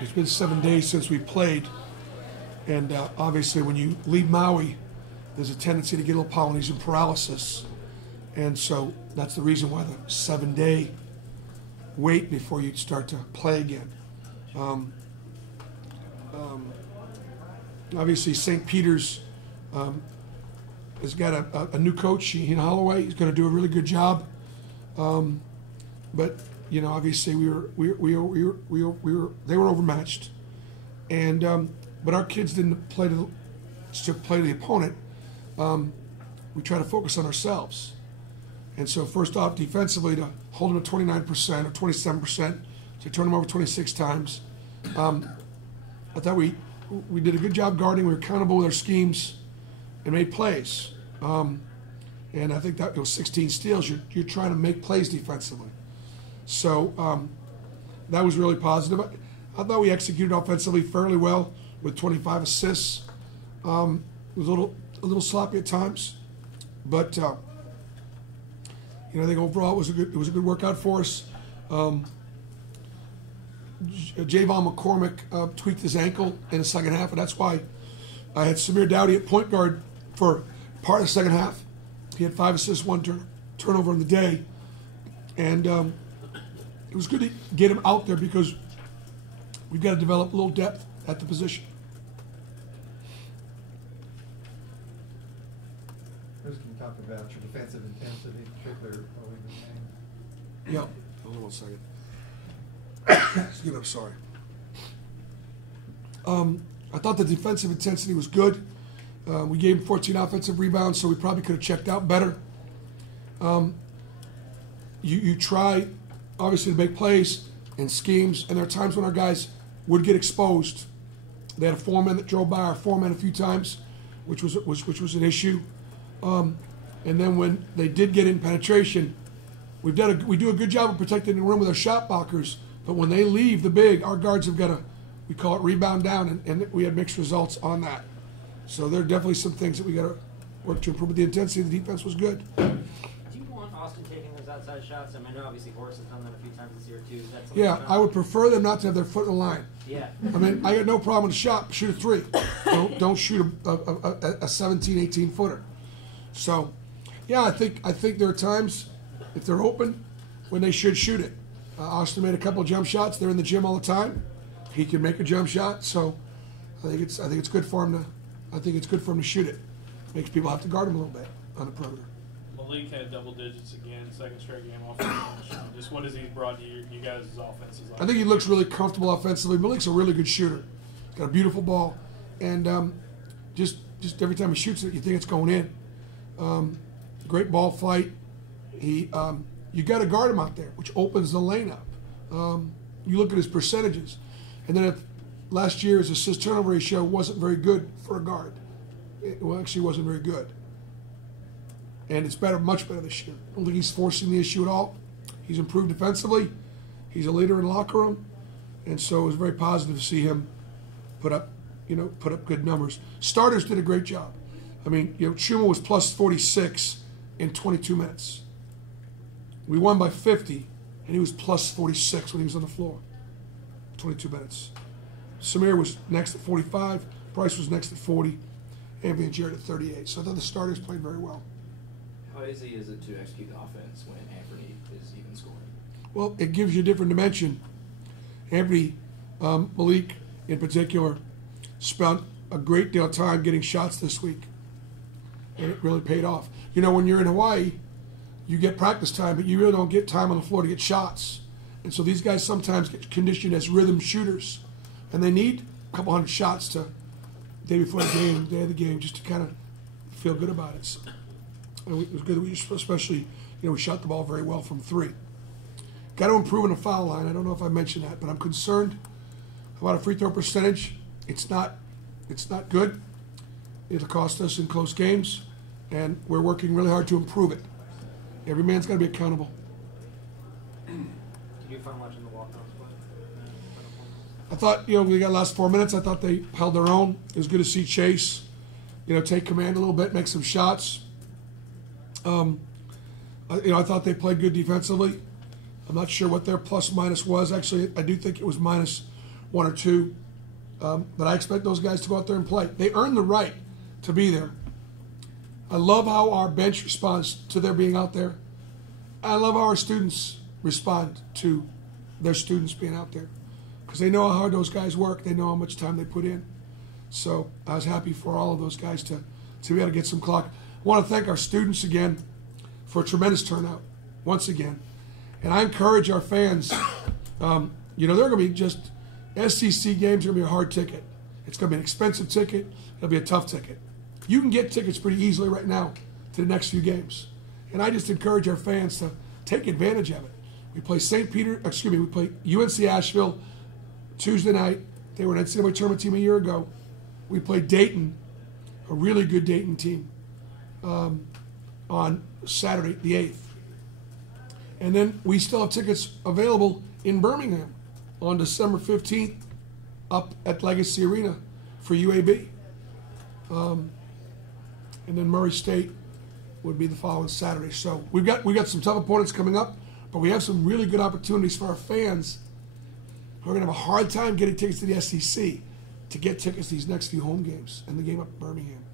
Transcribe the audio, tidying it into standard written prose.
It's been 7 days since we played, and obviously when you leave Maui, there's a tendency to get a little Polynesian paralysis, and so that's the reason why the 7-day wait before you start to play again. Obviously, St. Peter's has got a new coach, Ian Holloway. He's going to do a really good job, but you know, obviously they were overmatched, and but our kids didn't play to play the opponent. We try to focus on ourselves, and so first off, defensively, to hold them at 29% or 27%, to turn them over 26 times. I thought we did a good job guarding. We were accountable with our schemes and made plays. And I think that it was 16 steals. You're trying to make plays defensively. So that was really positive. I thought we executed offensively fairly well with 25 assists. It was a little sloppy at times, but you know, I think overall it was a good workout for us. Javon McCormick tweaked his ankle in the second half, and that's why I had Samir Dowdy at point guard for part of the second half. He had 5 assists, 1 turnover in the day, and it was good to get him out there because we've got to develop a little depth at the position. Chris, can you talk about your defensive intensity, particularly early in the game? Yeah, hold on 1 second. Excuse me, I'm sorry. I thought the defensive intensity was good. We gave him 14 offensive rebounds, so we probably could have checked out better. You try, obviously, to make plays and schemes, and there are times when our guys would get exposed. They had a foreman that drove by our foreman a few times, which was an issue. And then when they did get in penetration, we do a good job of protecting the rim with our shot blockers. But when they leave the big, our guards have got to, we call it rebound down, and we had mixed results on that. So there are definitely some things that we got to work to improve. But the intensity of the defense was good. Do you want Austin taking those outside shots? I mean, I know obviously Horace has done that a few times this year too. Is that something Yeah, I would prefer them not to have their foot in the line. Yeah. I mean, I got no problem with a shot. Shoot a 3. Don't shoot a 17, 18 footer. So, yeah, I think there are times if they're open when they should shoot it. Austin made a couple of jump shots. They're in the gym all the time. He can make a jump shot, so I think it's good for him to shoot it. Makes people have to guard him a little bit on the perimeter. Malik had double digits again, second straight game offensively. Just what has he brought to you guys' offenses? I think he looks really comfortable offensively. Malik's a really good shooter. He's got a beautiful ball, and just every time he shoots it, you think it's going in. Great ball flight. You got to guard him out there, which opens the lane up. You look at his percentages, and then last year's assist turnover ratio wasn't very good for a guard. It actually wasn't very good, and it's much better this year. I don't think he's forcing the issue at all. He's improved defensively. He's a leader in the locker room, and so it was very positive to see him put up good numbers. Starters did a great job. I mean, Chuma was plus 46 in 22 minutes. We won by 50, and he was plus 46 when he was on the floor. 22 minutes. Samir was next at 45. Bryce was next at 40. Anthony and Jared at 38. So I thought the starters played very well. How easy is it to execute the offense when Anthony is even scoring? Well, it gives you a different dimension. Anthony, Malik in particular, spent a great deal of time getting shots this week, and it really paid off. When you're in Hawaii, you get practice time, but you really don't get time on the floor to get shots. And so these guys sometimes get conditioned as rhythm shooters, and they need a couple hundred shots the day before the game, day of the game, just to kind of feel good about it. So, it was good that we especially, we shot the ball very well from 3. Got to improve on the foul line. I don't know if I mentioned that, but I'm concerned about a free throw percentage. It's not good. It'll cost us in close games, and we're working really hard to improve it. Every man's got to be accountable. Did you find much in the walk-ons play? I thought, we got the last 4 minutes. I thought they held their own. It was good to see Chase, take command a little bit, make some shots. I thought they played good defensively. I'm not sure what their plus minus was. Actually, I do think it was minus one or two. But I expect those guys to go out there and play. They earn the right to be there. I love how our bench responds to their being out there. I love how our students respond to their students being out there, because they know how hard those guys work. They know how much time they put in. So I was happy for all of those guys to be able to get some clock. I want to thank our students again for a tremendous turnout once again. And I encourage our fans, they're going to be just, SEC games are going to be a hard ticket. It's going to be an expensive ticket. It'll be a tough ticket. You can get tickets pretty easily right now to the next few games. And I just encourage our fans to take advantage of it. We play we play UNC Asheville Tuesday night. They were an NCAA tournament team a year ago. We played Dayton, a really good Dayton team, on Saturday, the 8th. And then we still have tickets available in Birmingham on December 15th up at Legacy Arena for UAB. And then Murray State would be the following Saturday. So we got some tough opponents coming up, but we have some really good opportunities for our fans who are going to have a hard time getting tickets to the SEC to get tickets to these next few home games and the game up in Birmingham.